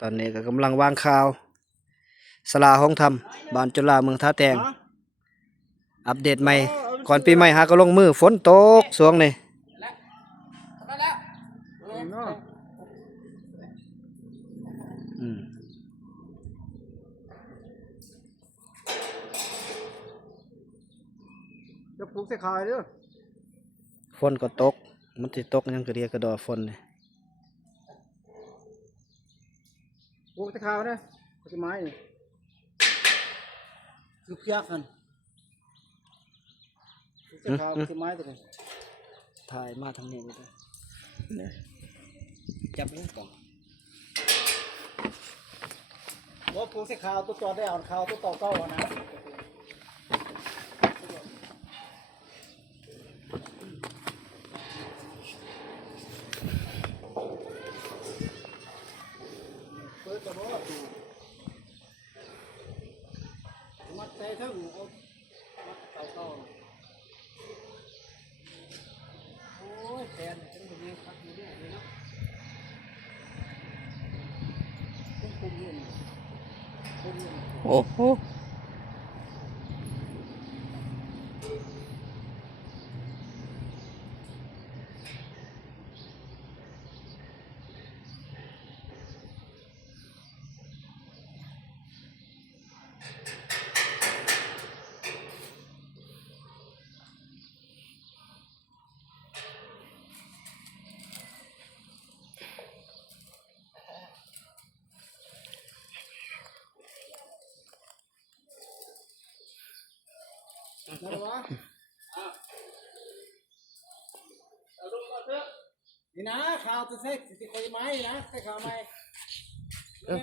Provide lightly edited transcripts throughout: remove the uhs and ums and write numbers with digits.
ตอนนี้ก็กำลังวางข่าวสลาห้องทำบ้านจุฬาเมืองท่าแตงอัปเดตใหม่ก่อนปีใหม่ก็ลงมือฝนตกสวงนี่จะปลูกใส่ขายเด้อฝนก็ตกมันสิตกยังกระเดียกระดอฝนนี่ปลูกใส่ขายนะต้นไม้นี่คือเปียกกันปลูกใส่ขายต้นไม้ตัวนี้ถ่ายมาทางนี้เลยจับเรื่องก่อนว่าปลูกใส่ขาวตัวจอดได้เอาขาวตัวต่อเก้านะเปิดกระบอกดูมัดใส่เท่าหูเอามัดเต่าเก้าโอ้ยแทนเป็นแบบนี้ครับอยู่เนี่ยเลยเนาะคุ้มๆอยู่โอ้โหนี่นะข่าวตัวเซ็กสิคอยไม้นะใส่ข่าวไม้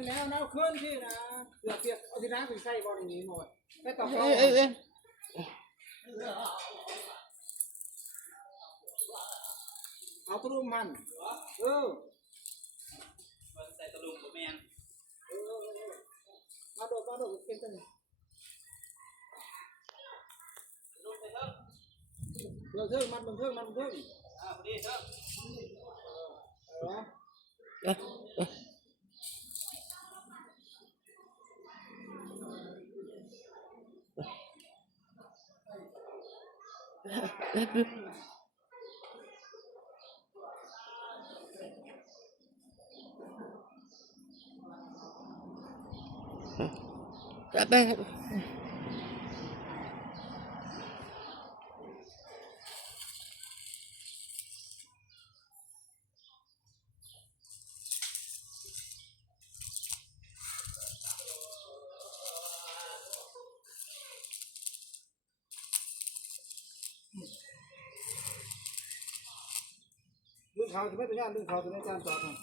แมวน้ำขึ้นที่นะเปียกเปียกเอาที่น้ำไปใส่บอลอย่างนี้หมดใส่ต่อเขาเอาตุ้มมันใส่ตะลุมกับแมนมาโดดเก่งจังเลยเราเทิงมันเทิงพอดีเถอะดึงข่าวจะไม่เป็นย่านดึงข่าวจะไม่จานต่อกัน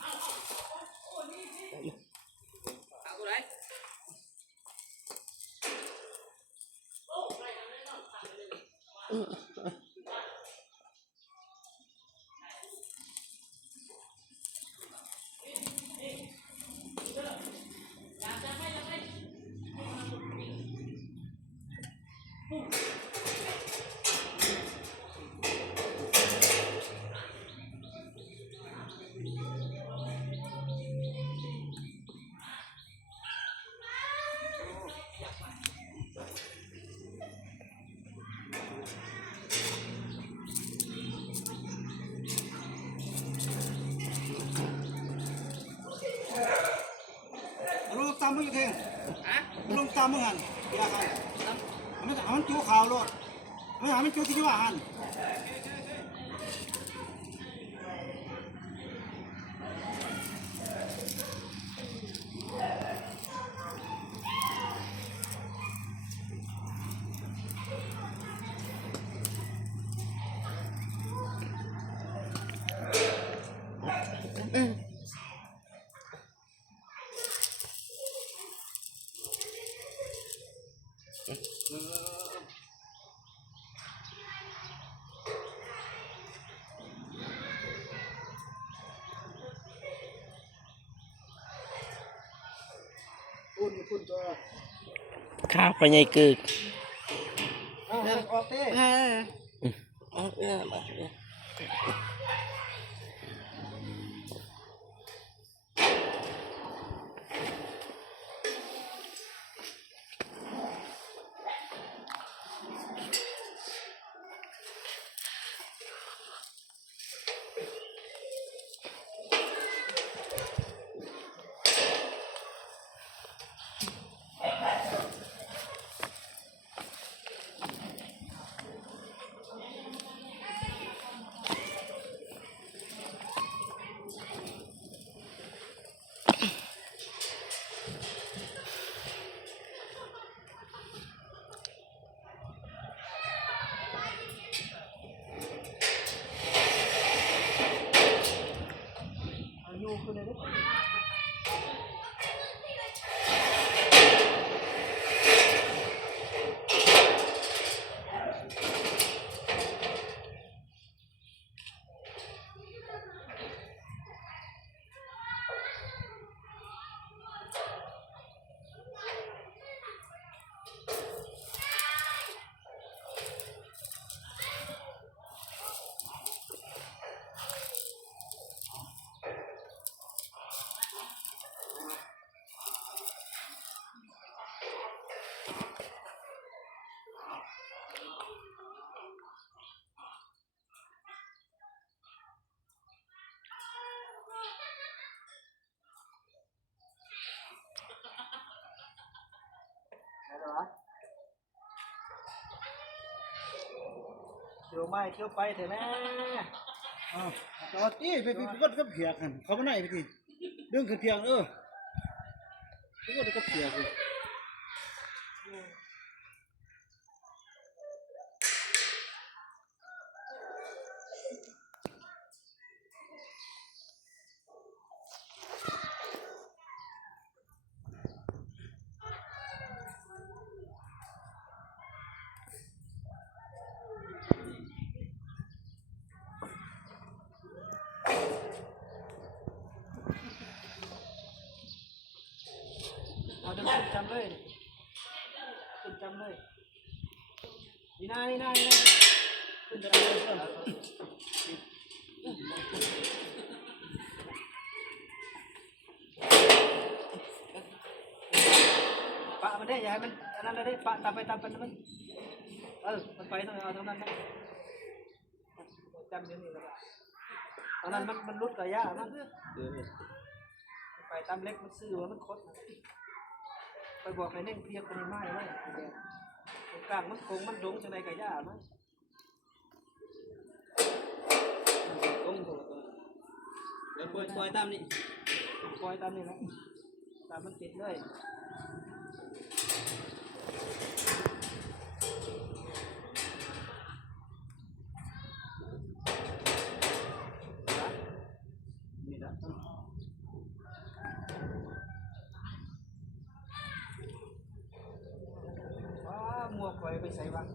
เอาตัวไหนลงตามมึงอยู่เท่งลงตามมึงหันอย่าหันมันจูข่าวรถมันจูที่ว่าหันคุณตัวข้าวไปใหญ่กึกออกเต้ อยู่คือเลยเด้อเดี๋ยวไม่เที่ยวไปเถอะนะอ้าวจอดดิไปก็เพียกันเขาไม่ไหนไปทีเรื่องคือเพียงก็เพียกันเอาจำจำเลยจำเลยนี่นาขึ้นจะได้เลยปะมันได้อย่าให้มันอันนั้นได้ปะตามไปมันมันไปทางเอาทางนั้นนะจำอย่างนี้แล้วตอนนั้นมันรุดกับย่ามันไปตามเล็กมันซื้อว่ามันคดไปบอกให้เน่งเพียงคนไม้ไว้กลางมันโกงมันดงจังไรกับย่ามันดงตัวแล้วปล่อยตามนี่ ปล่อยตามนี่แหละตามมันติดเลยนี่นะหมวกไปใส่บ้าง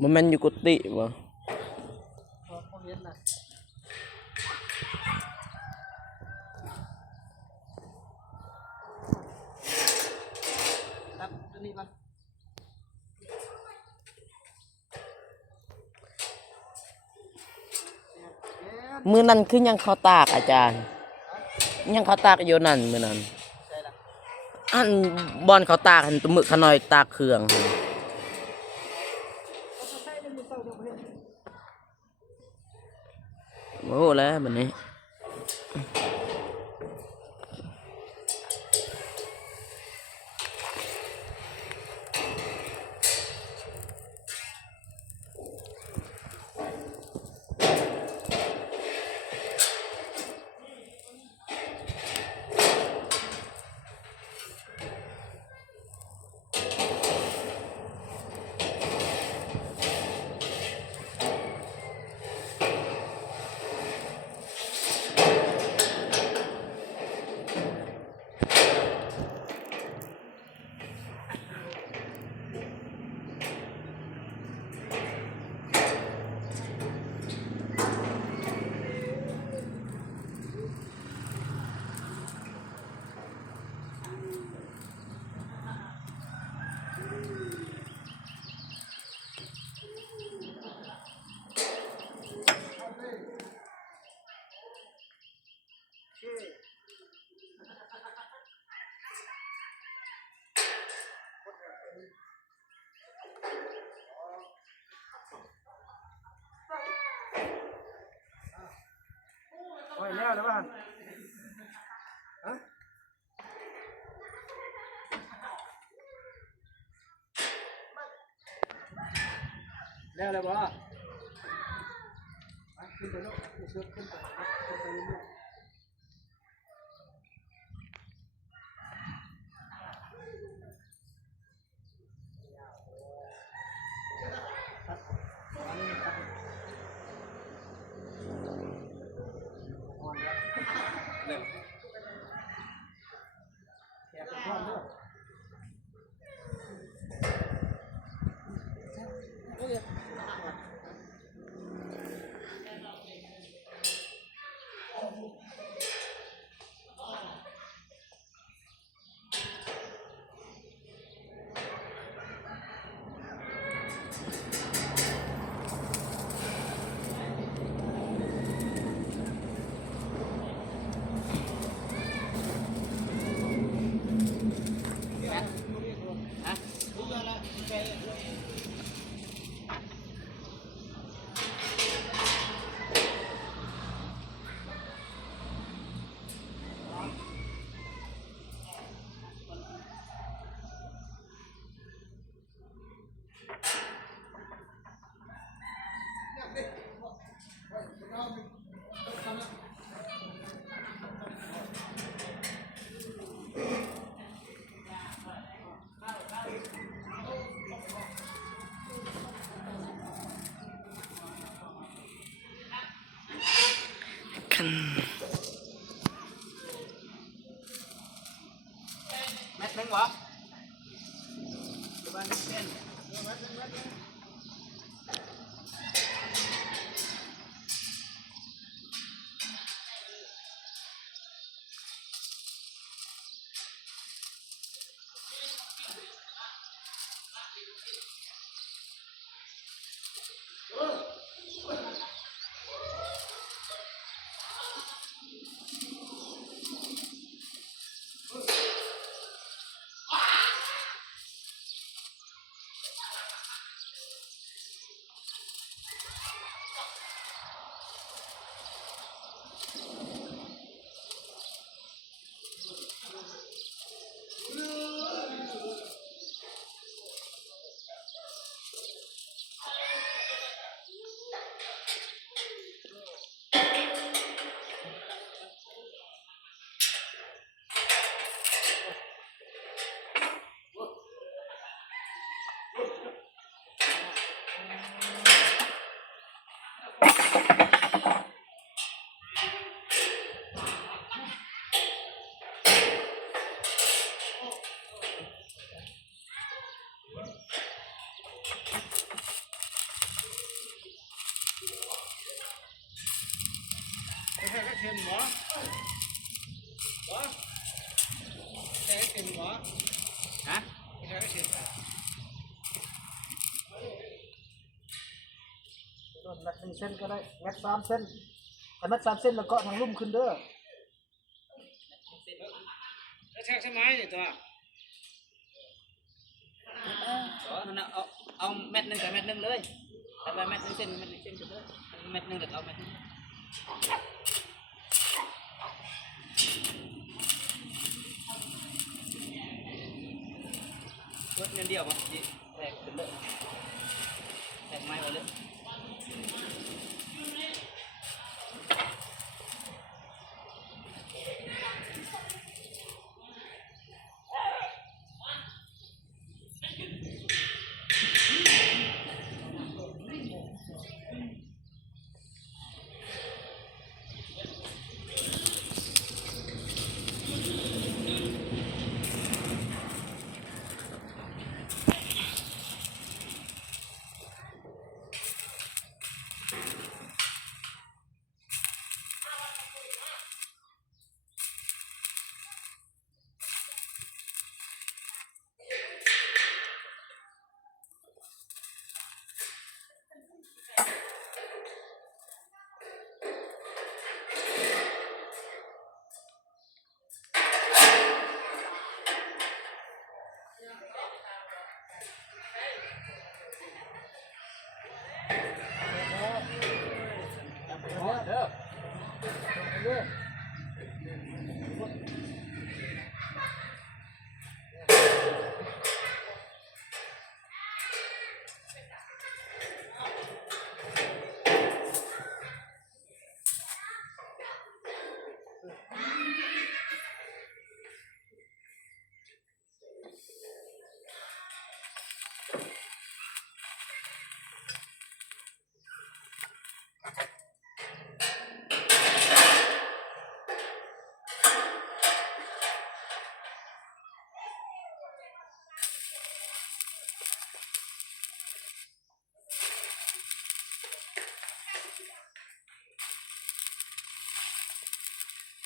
มันแม่นอยู่กุฏิบ่ เขาเห็นนะรับตัวนี้ก่อน มื้อนั้นคือยังเขาตากอาจารย์ยังเขาตากอยู่นั่นมื้อนั้น ใช่ละ อันบอนเขาตากหันตัวมึกขน้อยตากเครื่องหั่น เขาใช้ในมือเศร้าเดียวเห็น โอ้แล้วบัดนี้โอ้ยแล้วหรือเปล่าฮะแล้วเลยบ่ขึ้นไปลูกขึ้นไปลูก หนึ่ง แกะเป็นก้อนเด้อ แมทหนึ่งวะบ้านเส้น เข็มหมอหมอแต่เข็มหมอ ฮะ ไม่ใช่เข็มโดนมัด1 เส้นก็ได้มัด3 เส้นแต่มัด3 เส้นแล้วก็ทางลุ่มขึ้นเด้อแล้วแทกสมัยนี่ตัว นั่นน่ะเอาเม็ดหนึ่งกับเม็ดหนึ่งเลยแต่ไปเม็ดหนึ่งเส้นเม็ดหนึ่งเส้นไปเลยเม็ดหนึ่งเดี๋ยวเอาเม็ดหนึ่งเปิดเงินเดียวป่ะดิแตกขึ้นเลยแตกไม้ไปเลย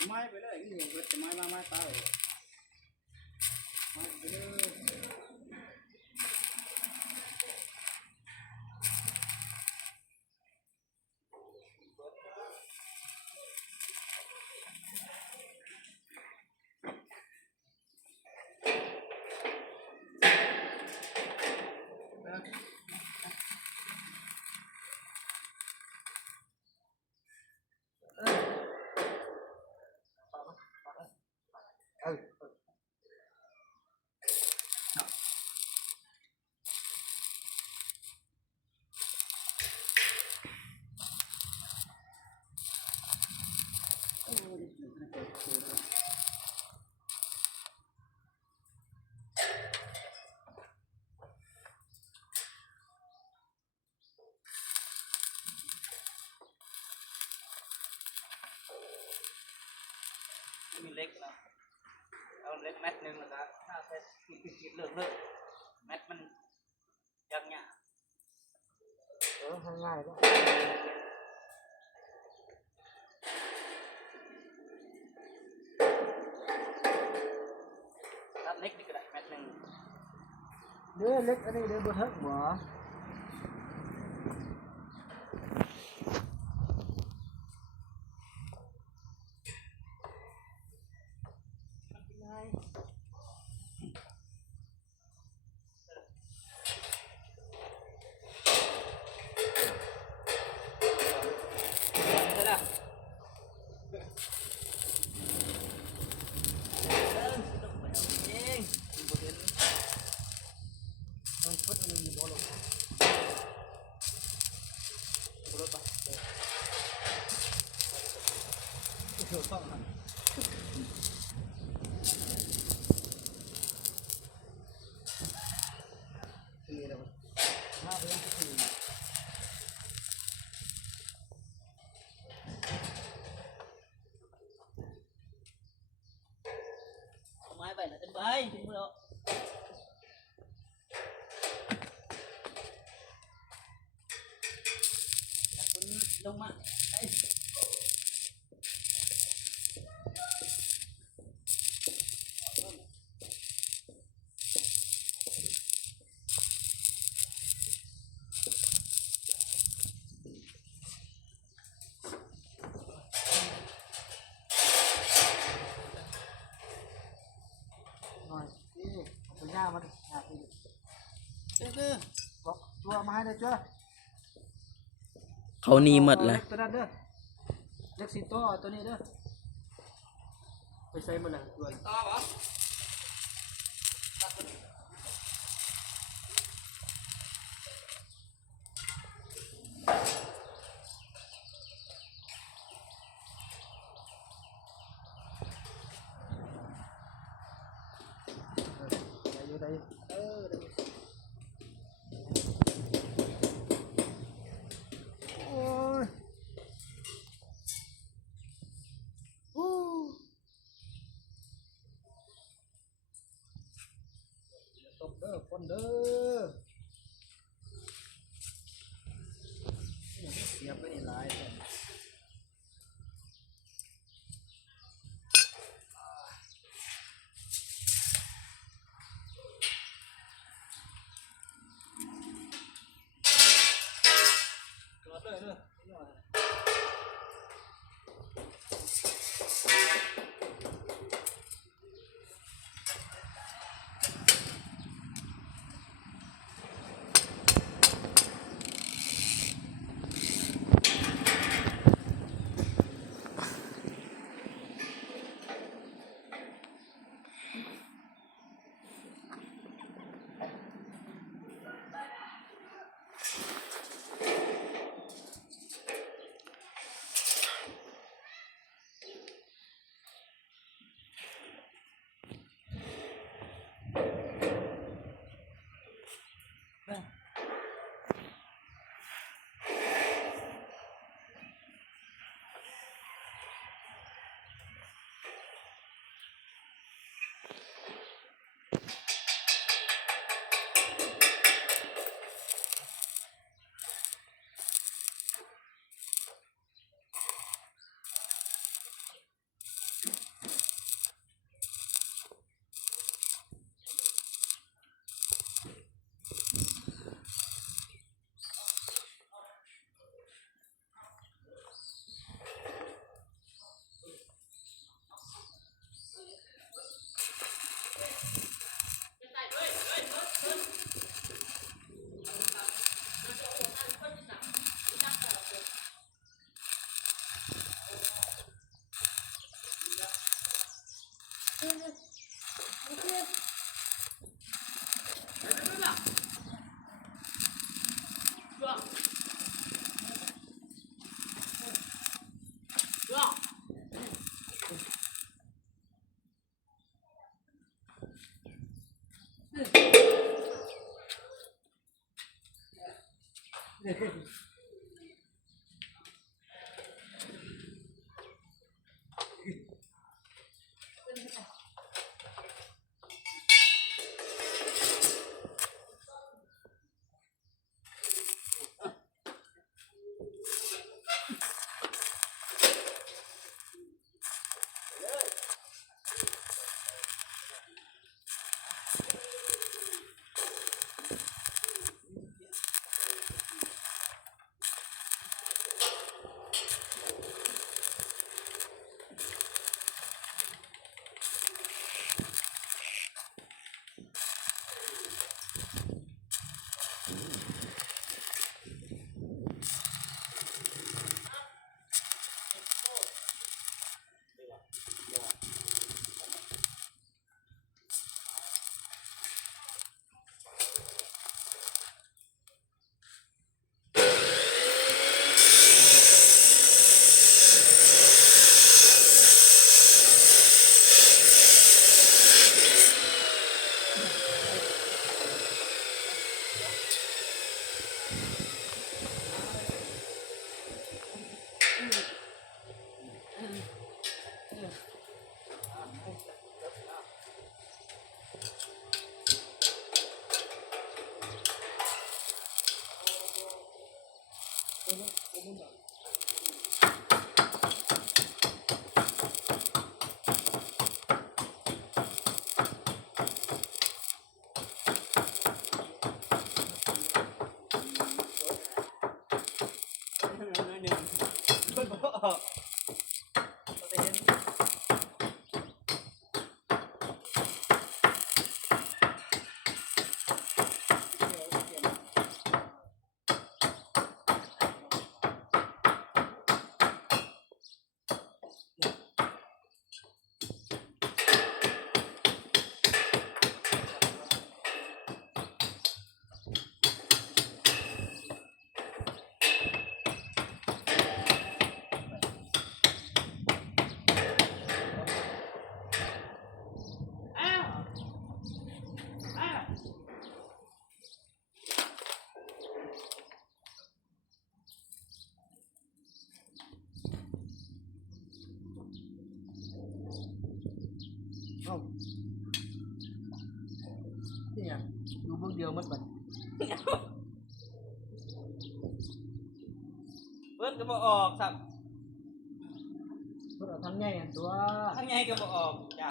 ไม้ไปเลยนี่เวทไม้มาไม้ตายไม้ไปเลยมีเล็กนะเอาเล็กแมทหนึ่งแล้วก็ถ้าใช้คิดเลิกแมทมันยังเนี่ย ง่ายๆก็ ตัดเล็กนี่ก็ได้แมทหนึ่ง เด้อเล็กอันนี้เด้อบนทึกบ่มันพุทธอันนี้บ่ลงบ่ลงปะเดี๋ยวต้องทำนี่แล้วห้าเดือนที่ เอาไม้ไปนะเต็มไปถึงแล้วคุณลงมาไปหน่อยนี่เอาไปย่ามันหาไป คือ บอกตัวมาให้ได้จ้ะ เขาหนีหมดแล้ว เล็กตัวนั้นเด้อเล็กสีโตตัวนี้เด้อไปใส่มันละตัว ต่อเหรอ ได้อยู่ได้โอ้ยตกเด้อคนเด้อเสียบไปหลายแต่จอดเลยเด้อ เ เอ้านี่ยังอยู่เบื้องเดียวมัดบัด เพิ่นก็บ่ออกครับ เพิ่นเอาทางใหญ่อันตัว ทั้งไงก็บ่ออกจ้ะ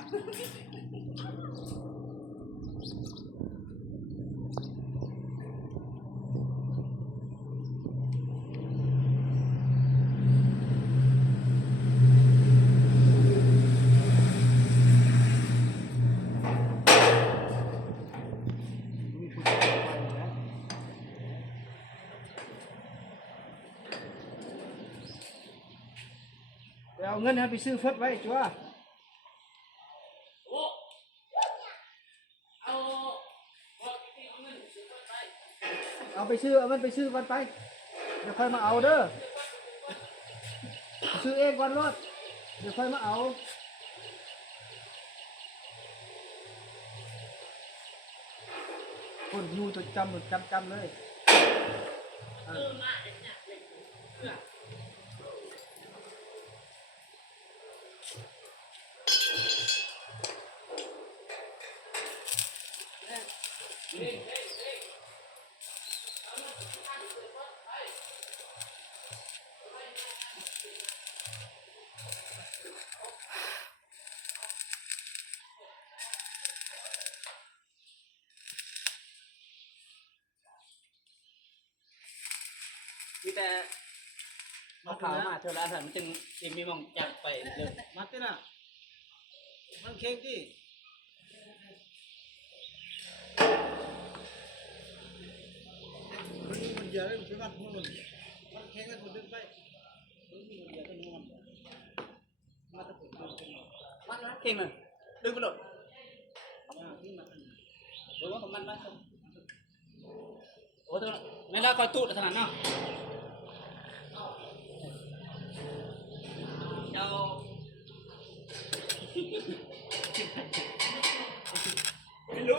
มีผู้ชายไปนะไปเอาเงินให้ไปซื้อเฟิร์สไว้จัวเอาไปซื้อเอามันไปซื้อวันไปเดี๋ยวค่อยมาเอาเด้อซื้อเองก่อนรถเดี๋ยวค่อยมาเอาคนอยู่จดจำหมดจำเลยมีแต่มาข่าวมาเท่านั้นมันจึงสิมีมองจับไปเร็ว มัดติน่ะมันเข่งดิมันเยอะเลยมันวัดมันเข่งกันคนเดินไปมันเยอะกันมันมาตะกุด มันนะเก่งเลย ดึงไปหลดดูว่าของมันไหมโอ้ตัวไม่ได้คอยตูดขนาดนั้นเจ้าไม่รู้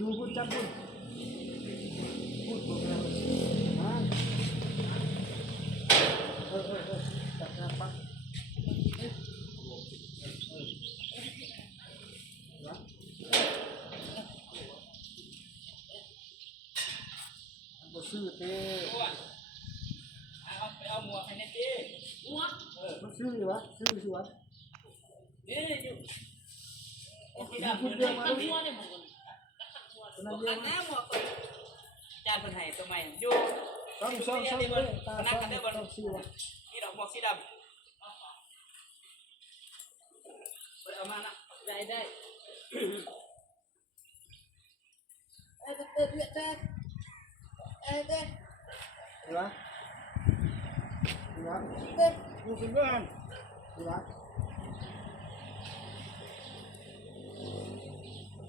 อยู่พูดจับพูดพูดบอกแล้วจับปักบ่ซื้อเต้ ไปเอาหมวกให้ในตี มันซื้อวะซื้อสิวะ นี่อยู่ พูดเรื่องมาดินั่น บ เรื่ อ อก ง แล้วหมวกจานเป็นไห้ตัวใหม่อยู่ ต้องซ่อมเลยตาต้องซื้อวะ นี่ดอกหมวกสีดำเอามานะได้ สิวะสิวะดูสิเพื่อนสิวะ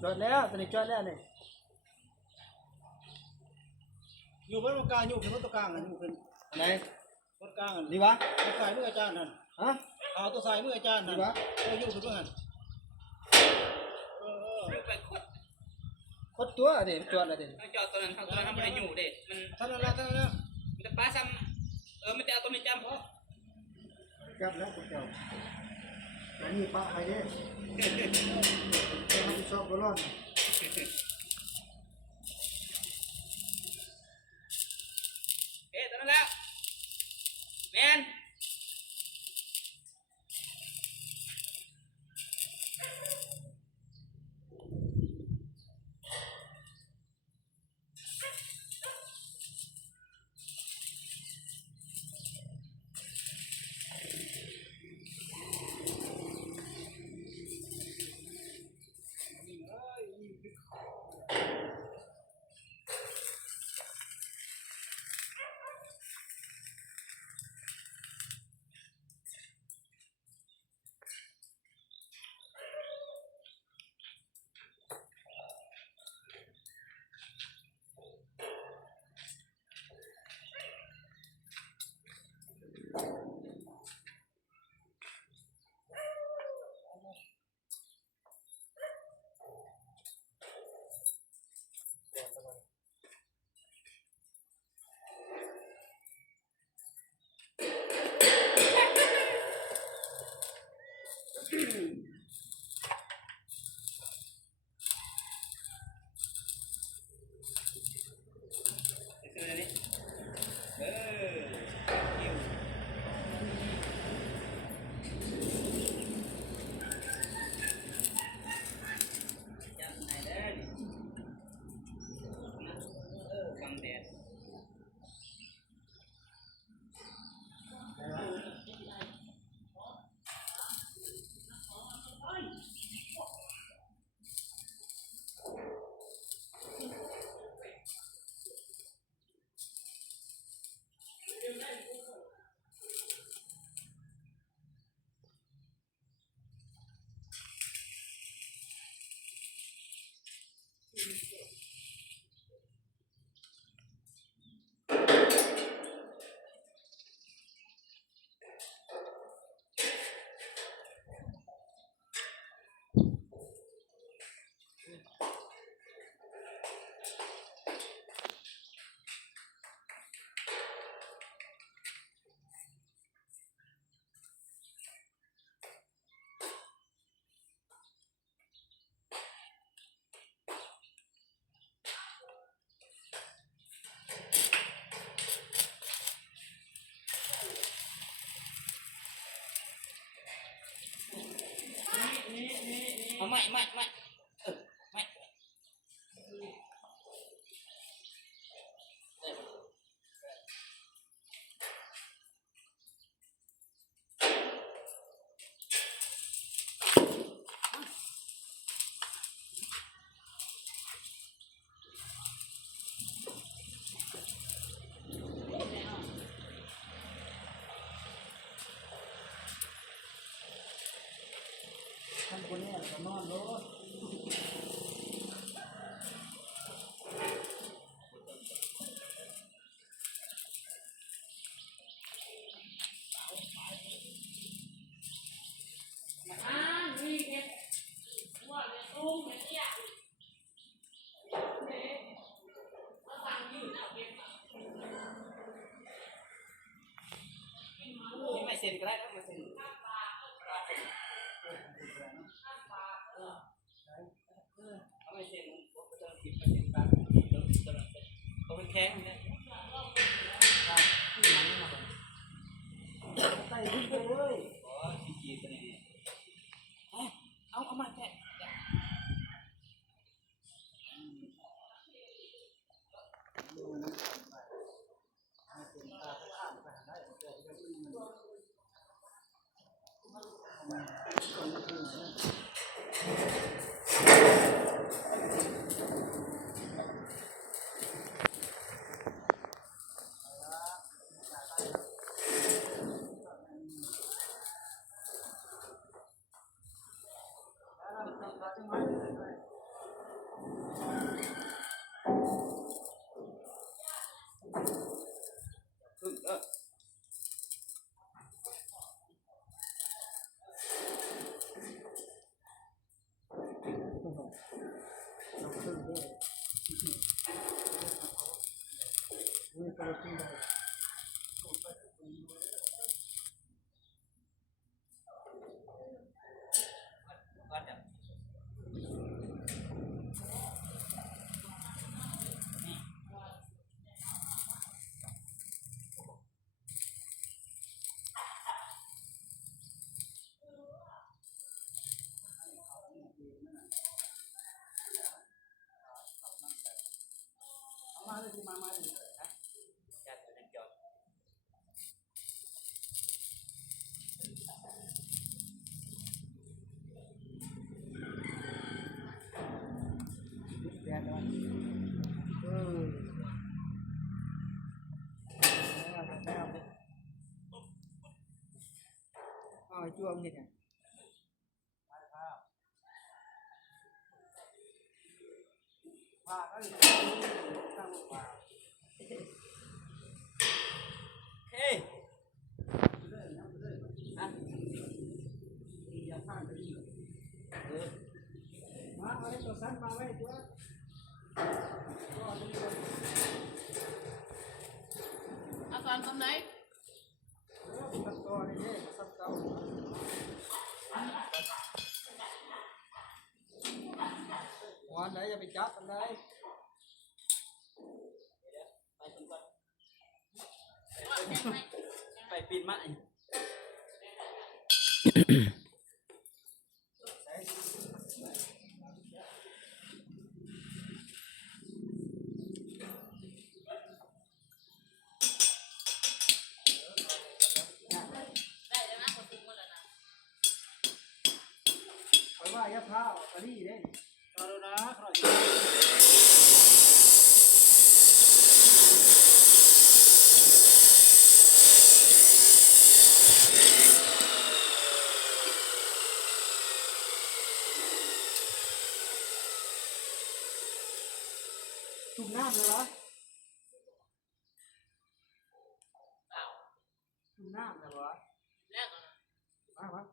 จอดแล้วตอนนี้จอดแล้วนี่อยู่บนตรงกลางอยู่บนตรงกลางอยู่เป็นไหนบนกลางนี่วะตัวสายมืออาจารย์นั่นฮะเอาตัวสายมืออาจารย์นั่นวะอยู่เป็นเพื่อนไปขุด คดตัวเด็จอดอะไรเด็ จอดตัวนั้นตัวนั้นมันอยู่เด็มัน ท่านอะไรท่านอะไร มันจะป้าซ้ำมันจะเอาตัวไม่จำเพราะ กลับแล้วพวกเจ้าอันนี้ปะไปเด้ทำชอบบอลอน ตัวนั้นแล้วแมน เอาไม่ไม่ ท่านคนนี้ก็นอนรถไม่เซ็นก็ได้นะไม่เซ็นเอาไม่เซ็นผมก็จะผิดไม่เซ็นตามเขาเป็นแข้งเนี่ยใส่ไปเลยอ๋อจีตัวนี้เอามาแค่มาเลยมาเลยจัดเป็นจอดแดดร้อนจ้วงนี่ไงผ้าก็เลยตั้งผ้าเฮ้ยมาเอาไว้ตัวสั้นมาไว้ตัวอาการทำไหนตัดตัวนี่เนี่ยตัดเก่าวันไหนจะไปจับกันได้ไปปีนไม้ไปว่าอย่าพาตะลี่เด้เอาแล้วนะขนาดจุ่มน้ำเลยวะจุ่มน้ำเลยวะมาวะ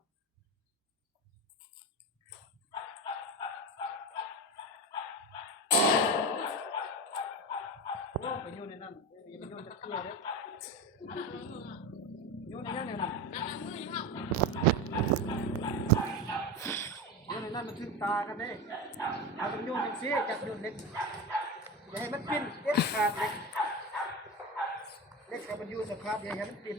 ไปโยนในนั้นอย่าไปโยนจะเกลือเด้โยนในนั้นเนี่ยนะโยนในนั้นมันถึงตากันเด้เอาต้องโยนอย่างนี้จับโยนเล็กอย่าให้มันปิ้นเอ็ดขาดเล็กเล็กกับมันอยู่สภาพอย่าให้มันปิ้น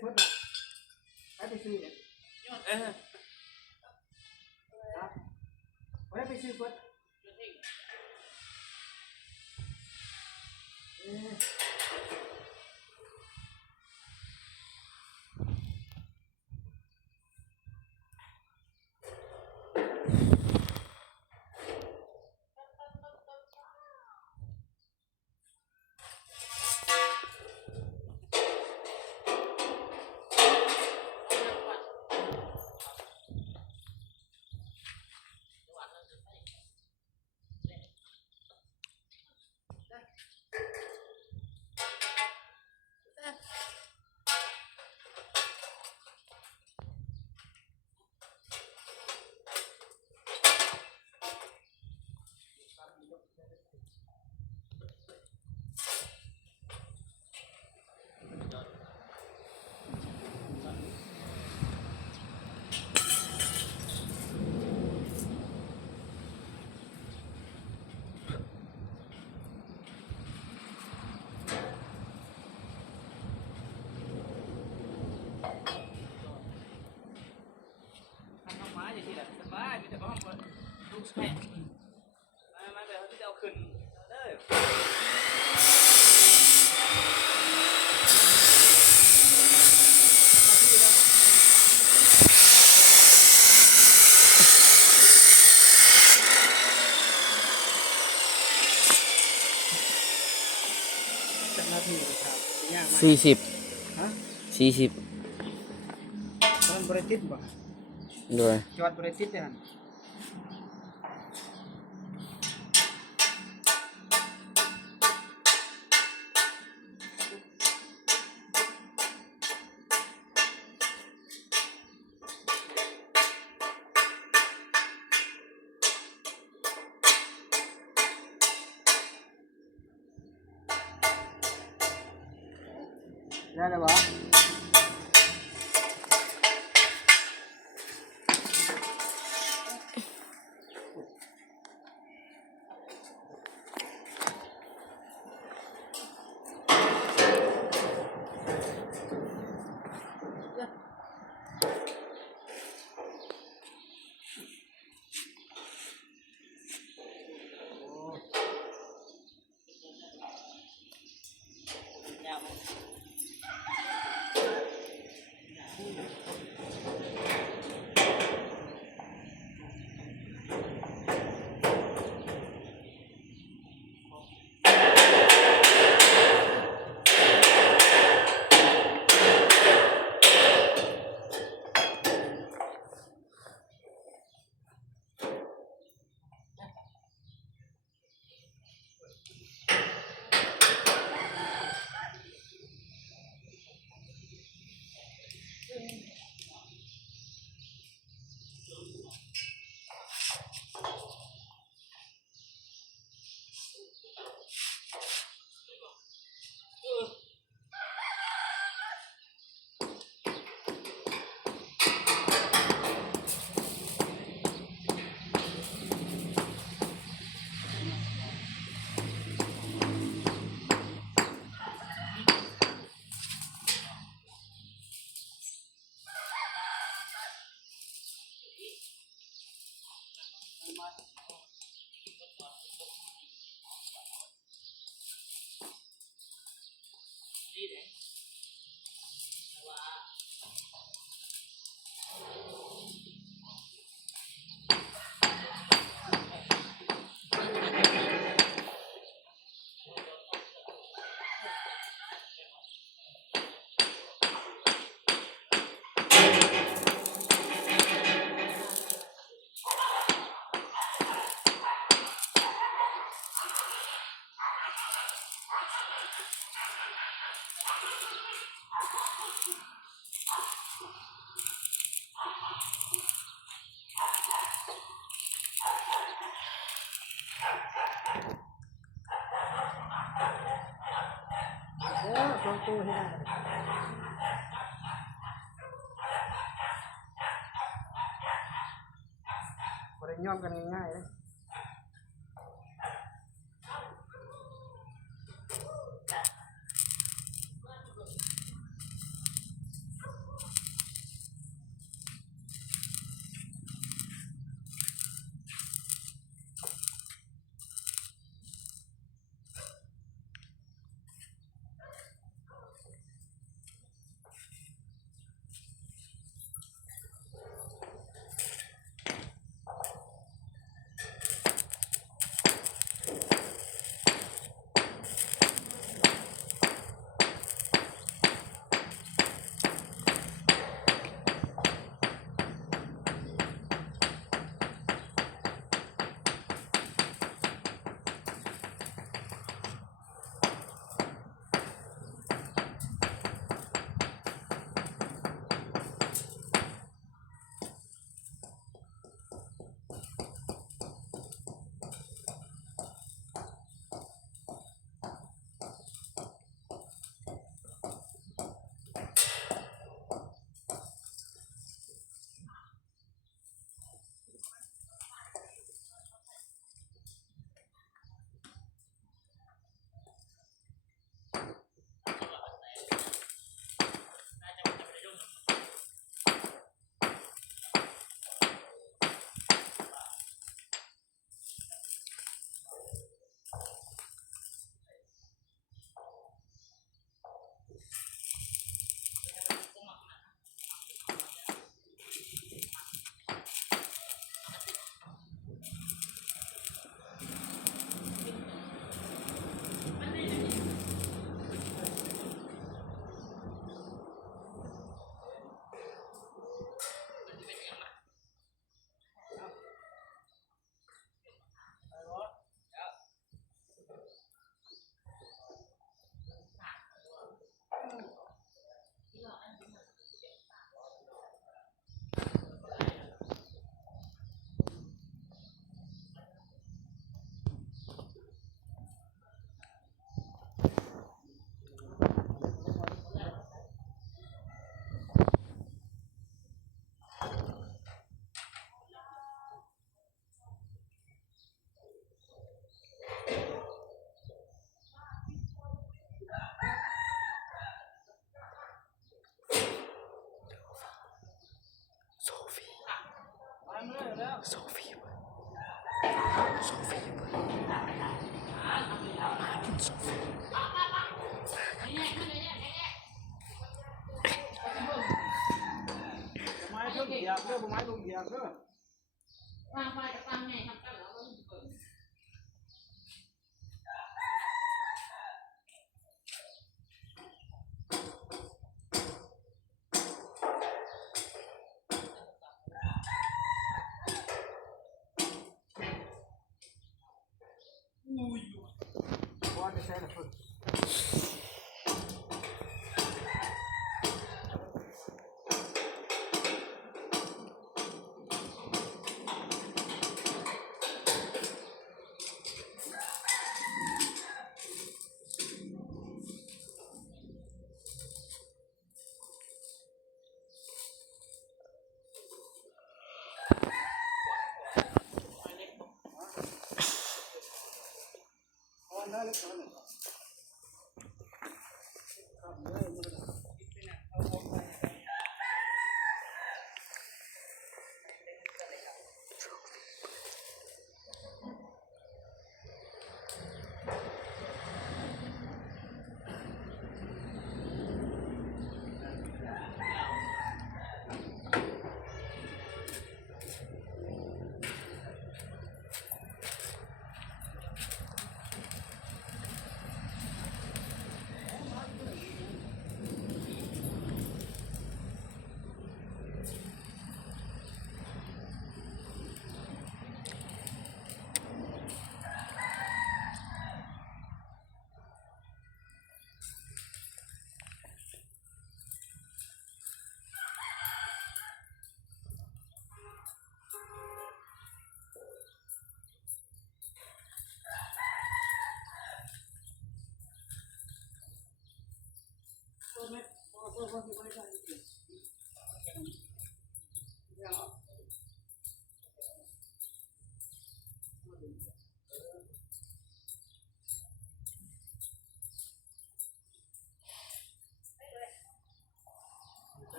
พุทธไปซื้อเนี่ย เออ ไปซื้อพุทธทำน้องไม้อย่างที่แหละสบายมีแต่บ้องคนลูกแม่มาแบบเขาที่จะเอาขึ้นเด้อ จังหน้าที่ครับยากไหม 40 ฮะ 40 ตอนบริติดบ่ โดย จอดบริติดเนี่ยหั่นได้แล้วบ่ สองตัวให้ได้บ่ได้ย่อมกันง่ายๆเลย โซฟีโซฟีไม้ทุ่งเหยียบเด้อไม้ทุ่งเหยียบเด้อ ว่าจะใช้หรือเปล่าได้เลยครับ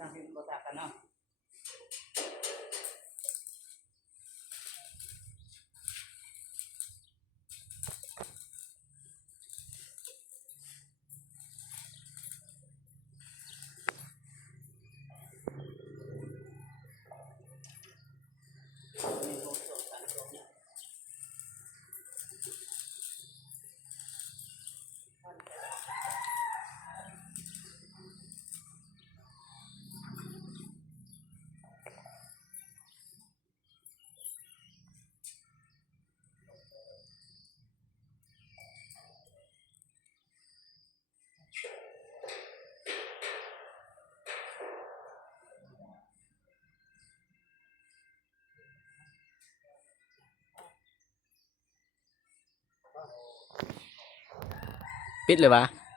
ต่างถิ่นบ่ต่างกันเนาะปิดเลยวะ